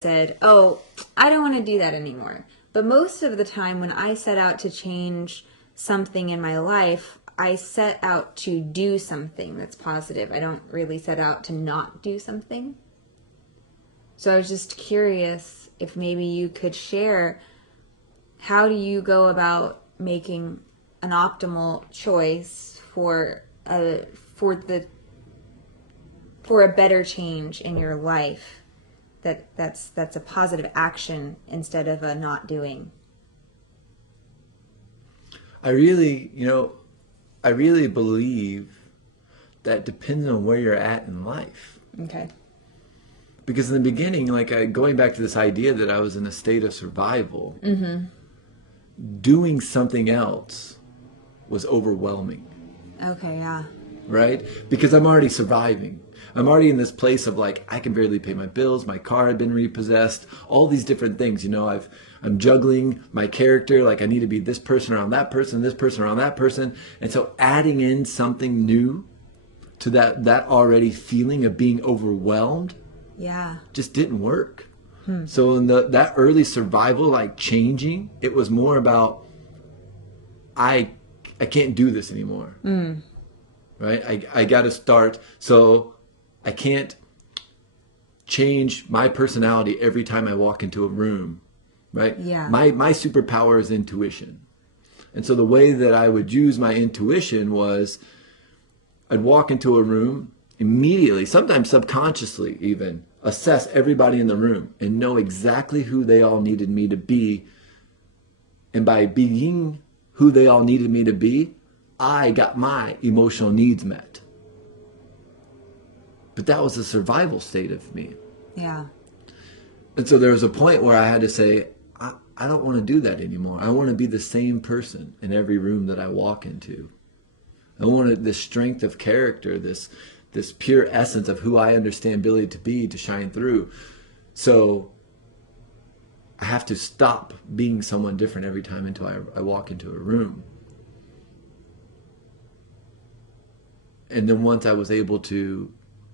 said, oh, I don't want to do that anymore. But most of the time when I set out to change something in my life, I set out to do something that's positive. I don't really set out to not do something. So I was just curious if maybe you could share, how do you go about making an optimal choice for a better change in your life, that's a positive action instead of a not doing? I really, I really believe that depends on where you're at in life. Okay. Because in the beginning, going back to this idea that I was in a state of survival, doing something else was overwhelming. Okay, yeah. Right? Because I'm already surviving. I'm already in this place of I can barely pay my bills, my car had been repossessed, all these different things. I'm juggling my character, I need to be this person around that person, this person around that person. And so adding in something new to that already feeling of being overwhelmed, yeah, just didn't work. So in that early survival, changing, it was more about I can't do this anymore. Right? I got to start. So I can't change my personality every time I walk into a room. Right? Yeah. My superpower is intuition. And so the way that I would use my intuition was I'd walk into a room immediately, sometimes subconsciously even, assess everybody in the room and know exactly who they all needed me to be. And by being who they all needed me to be, I got my emotional needs met. But that was a survival state of me. Yeah. And so there was a point where I had to say, I don't want to do that anymore. I want to be the same person in every room that I walk into. I wanted this strength of character, this pure essence of who I understand Billy to be, to shine through. So I have to stop being someone different every time I walk into a room. And then once I was able to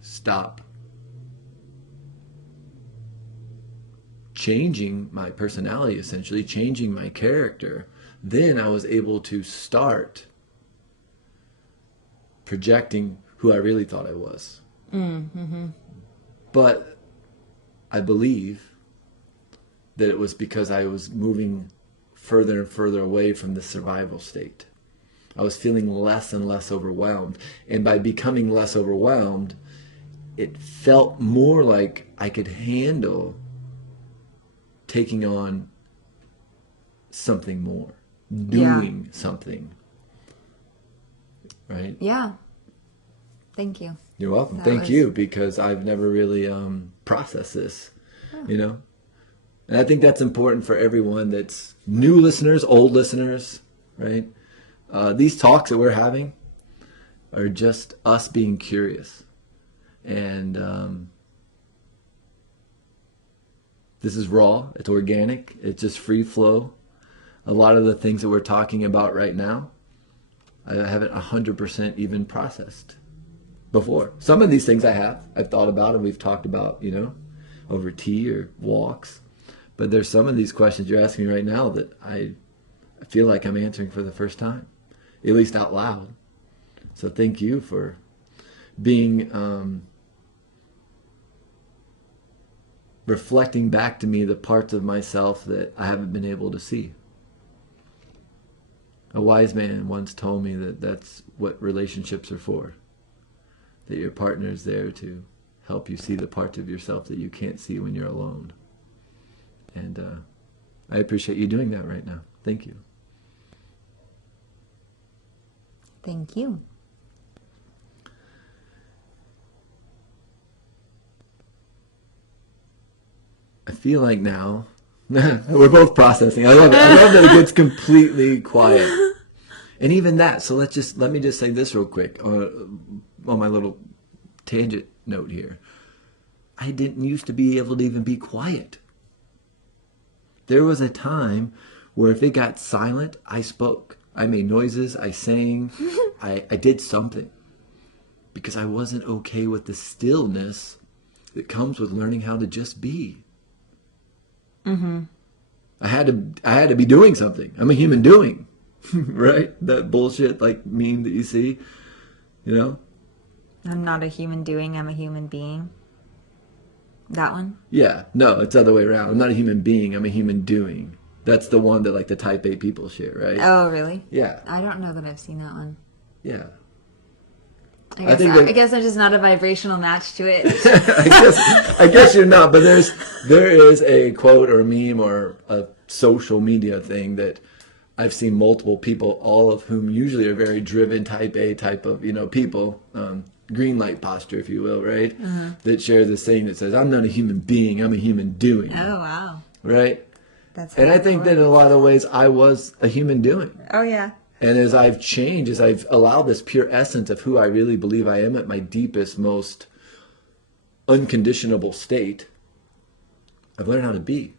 stop changing my personality, essentially changing my character, then I was able to start projecting who I really thought I was. Mm-hmm. But I believe that it was because I was moving further and further away from the survival state. I was feeling less and less overwhelmed. And by becoming less overwhelmed, it felt more like I could handle taking on something more, doing something. Right? Yeah. Thank you. You're welcome. Thank you, because I've never really processed this, And I think that's important for everyone that's new listeners, old listeners, right? These talks that we're having are just us being curious. And this is raw. It's organic. It's just free flow. A lot of the things that we're talking about right now, I haven't 100% even processed before. Some of these things I've thought about and we've talked about, over tea or walks. But there's some of these questions you're asking me right now that I feel like I'm answering for the first time, at least out loud. So thank you for being, reflecting back to me the parts of myself that I haven't been able to see. A wise man once told me that that's what relationships are for. That your partner is there to help you see the parts of yourself that you can't see when you're alone. And I appreciate you doing that right now. Thank you. Thank you. I feel like now, we're both processing. I love it. I love that it gets completely quiet. And even that, so let me just say this real quick on my little tangent note here. I didn't used to be able to even be quiet. There was a time where if it got silent, I spoke. I made noises, I sang, I did something. Because I wasn't okay with the stillness that comes with learning how to just be. I had to be doing something. I'm a human doing, right? That bullshit like meme that you see, you know? I'm not a human doing, I'm a human being. That one? Yeah, no, it's the other way around. I'm not a human being, I'm a human doing. That's the one that like the type A people share, right? Oh, really? Yeah, I don't know that I've seen that one. yeah. I guess I'm just not a vibrational match to it. I guess you're not, but there is a quote or a meme or a social media thing that I've seen multiple people, all of whom usually are very driven type A type of, people, green light posture, if you will, right? That share this saying that says, I'm not a human being, I'm a human doing. Oh, wow. Right? That's And I how think it that in a works. lot of ways I was a human doing. Oh, yeah. And as I've changed, as I've allowed this pure essence of who I really believe I am at my deepest, most unconditionable state, I've learned how to be.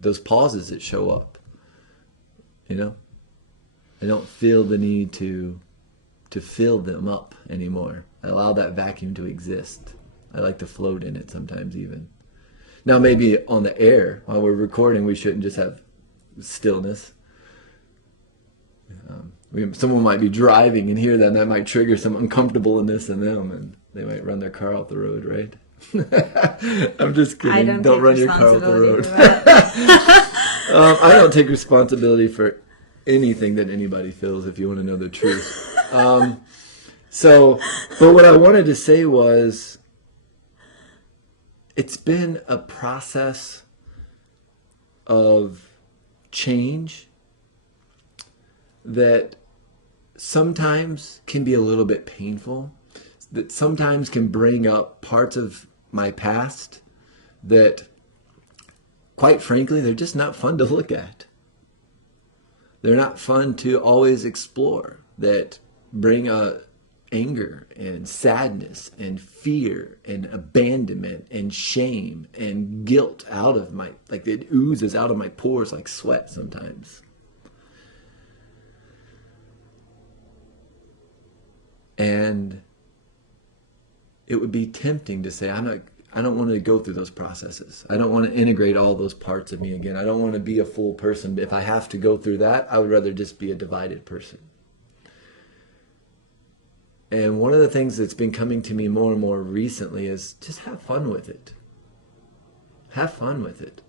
Those pauses that show up, I don't feel the need to fill them up anymore. I allow that vacuum to exist. I like to float in it sometimes even. Now maybe on the air, while we're recording, we shouldn't just have stillness. Someone might be driving and hear that, and that might trigger some uncomfortableness in them, and they might run their car off the road, right? I'm just kidding. I don't Don't take run your car off the responsibility road. for that. I don't take responsibility for anything that anybody feels, if you want to know the truth. But what I wanted to say was, it's been a process of change that sometimes can be a little bit painful, that sometimes can bring up parts of my past that, quite frankly, they're just not fun to look at. They're not fun to always explore, that bring anger and sadness and fear and abandonment and shame and guilt out of it oozes out of my pores like sweat sometimes. And it would be tempting to say, I don't want to go through those processes. I don't want to integrate all those parts of me again. I don't want to be a full person. If I have to go through that, I would rather just be a divided person. And one of the things that's been coming to me more and more recently is just have fun with it. Have fun with it.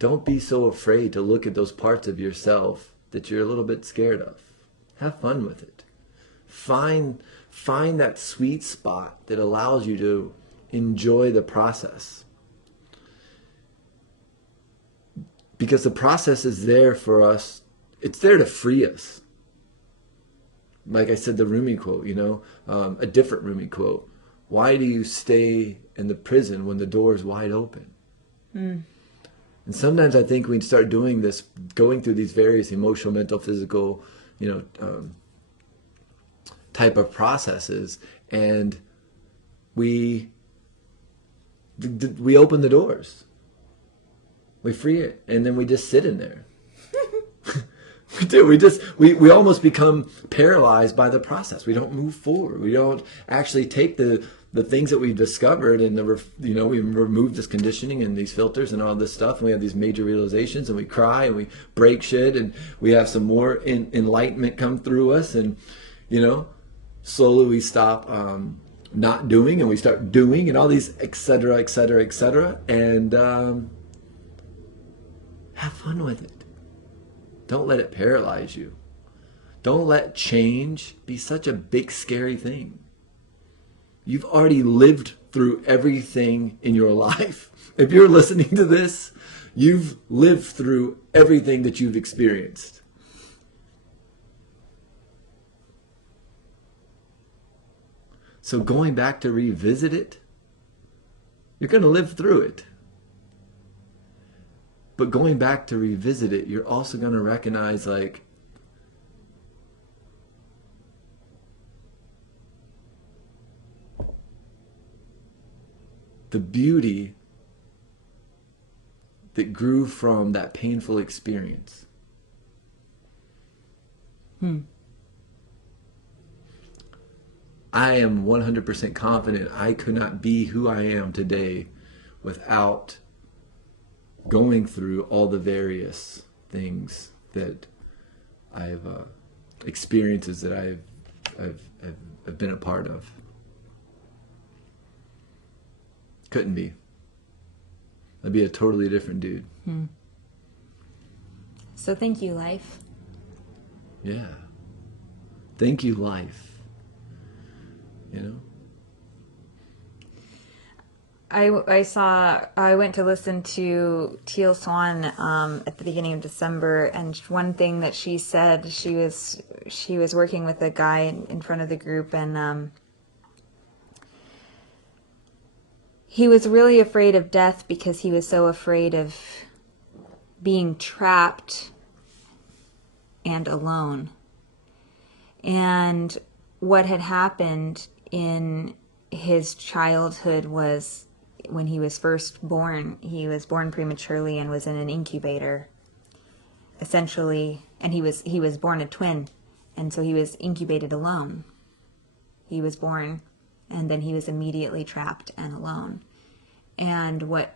Don't be so afraid to look at those parts of yourself that you're a little bit scared of. Have fun with it. Find that sweet spot that allows you to enjoy the process. Because the process is there for us. It's there to free us. Like I said, the Rumi quote, a different Rumi quote. Why do you stay in the prison when the door is wide open? And sometimes I think we start doing this, going through these various emotional, mental, physical, type of processes, and we open the doors, we free it, and then we just sit in there. We do. We almost become paralyzed by the process. We don't move forward. We don't actually take the things that we've discovered and we remove this conditioning and these filters and all this stuff, and we have these major realizations, and we cry and we break shit, and we have some more enlightenment come through us, and slowly we stop not doing and we start doing, and all these et cetera, and have fun with it. Don't let it paralyze you. Don't let change be such a big, scary thing. You've already lived through everything in your life. If you're listening to this, you've lived through everything that you've experienced. So going back to revisit it, you're going to live through it. But going back to revisit it, you're also going to recognize the beauty that grew from that painful experience. I am 100% confident I could not be who I am today without going through all the various things that I've experiences that I've been a part of. Couldn't be. I'd be a totally different dude. So thank you, life. Yeah. Thank you, life. You know? I went to listen to Teal Swan at the beginning of December, and one thing that she said, she was working with a guy in front of the group, and he was really afraid of death because he was so afraid of being trapped and alone. And what had happened in his childhood was, when he was first born, he was born prematurely and was in an incubator, essentially, and he was born a twin, and so he was incubated alone. He was born, and then he was immediately trapped and alone. And what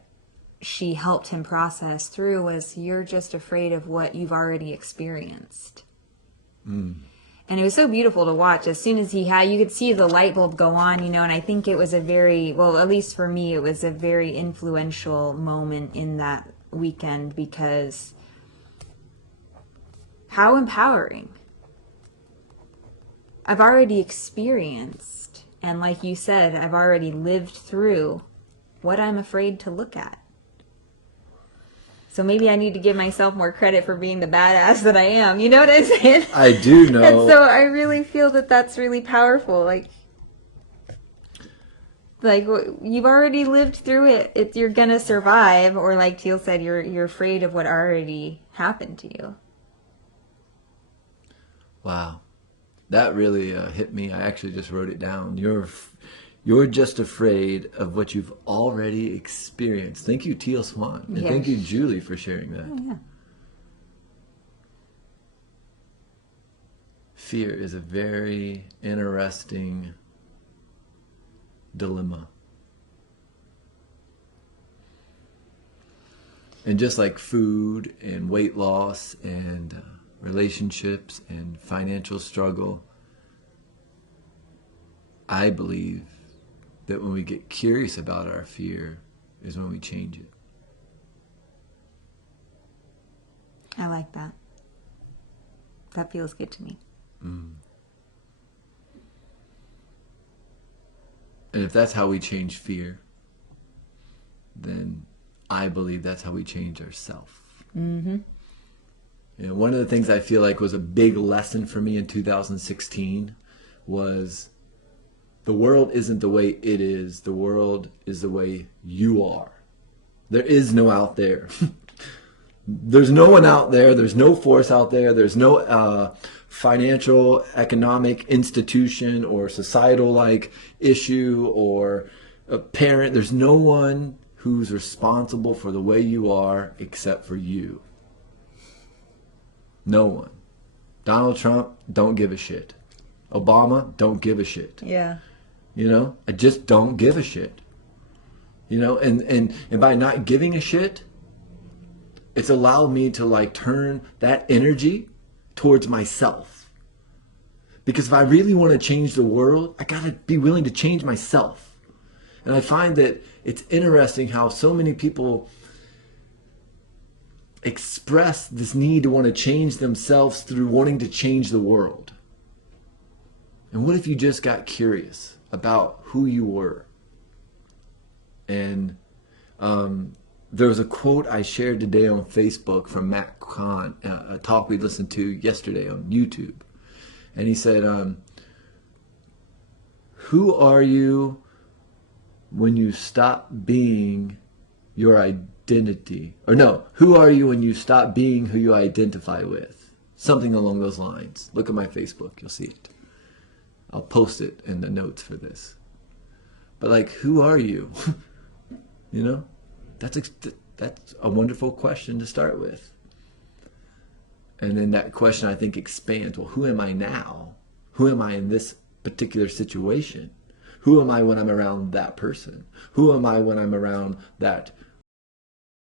she helped him process through was, you're just afraid of what you've already experienced. And it was so beautiful to watch. As soon as you could see the light bulb go on, and I think it was a very, well, at least for me, it was a very influential moment in that weekend, because how empowering. I've already experienced, and like you said, I've already lived through what I'm afraid to look at. So maybe I need to give myself more credit for being the badass that I am. You know what I'm saying? I do know. And so I really feel that that's really powerful. Like you've already lived through it. You're gonna survive, or like Teal said, you're afraid of what already happened to you. Wow, that really hit me. I actually just wrote it down. You're just afraid of what you've already experienced. Thank you, Teal Swan. And thank you, Julie, for sharing that. Oh, yeah. Fear is a very interesting dilemma. And just like food and weight loss and relationships and financial struggle, I believe that when we get curious about our fear is when we change it. I like that. That feels good to me. And if that's how we change fear, then I believe that's how we change ourselves. One of the things I feel like was a big lesson for me in 2016 was, the world isn't the way it is. The world is the way you are. There is no out there. There's no one out there. There's no force out there. There's no financial, economic institution or societal like issue or a parent. There's no one who's responsible for the way you are except for you. No one. Donald Trump, don't give a shit. Obama, don't give a shit. Yeah. I just don't give a shit. And by not giving a shit, it's allowed me to like turn that energy towards myself. Because if I really want to change the world, I gotta be willing to change myself. And I find that it's interesting how so many people express this need to want to change themselves through wanting to change the world. And what if you just got curious about who you were? And there was a quote I shared today on Facebook from Matt Kahn, a talk we listened to yesterday on YouTube. And he said, who are you when you stop being your identity? Or no, who are you when you stop being who you identify with? Something along those lines. Look at my Facebook, you'll see it. I'll post it in the notes for this. But like, who are you? That's a wonderful question to start with. And then that question, I think, expands. Well, who am I now? Who am I in this particular situation? Who am I when I'm around that person? Who am I when I'm around that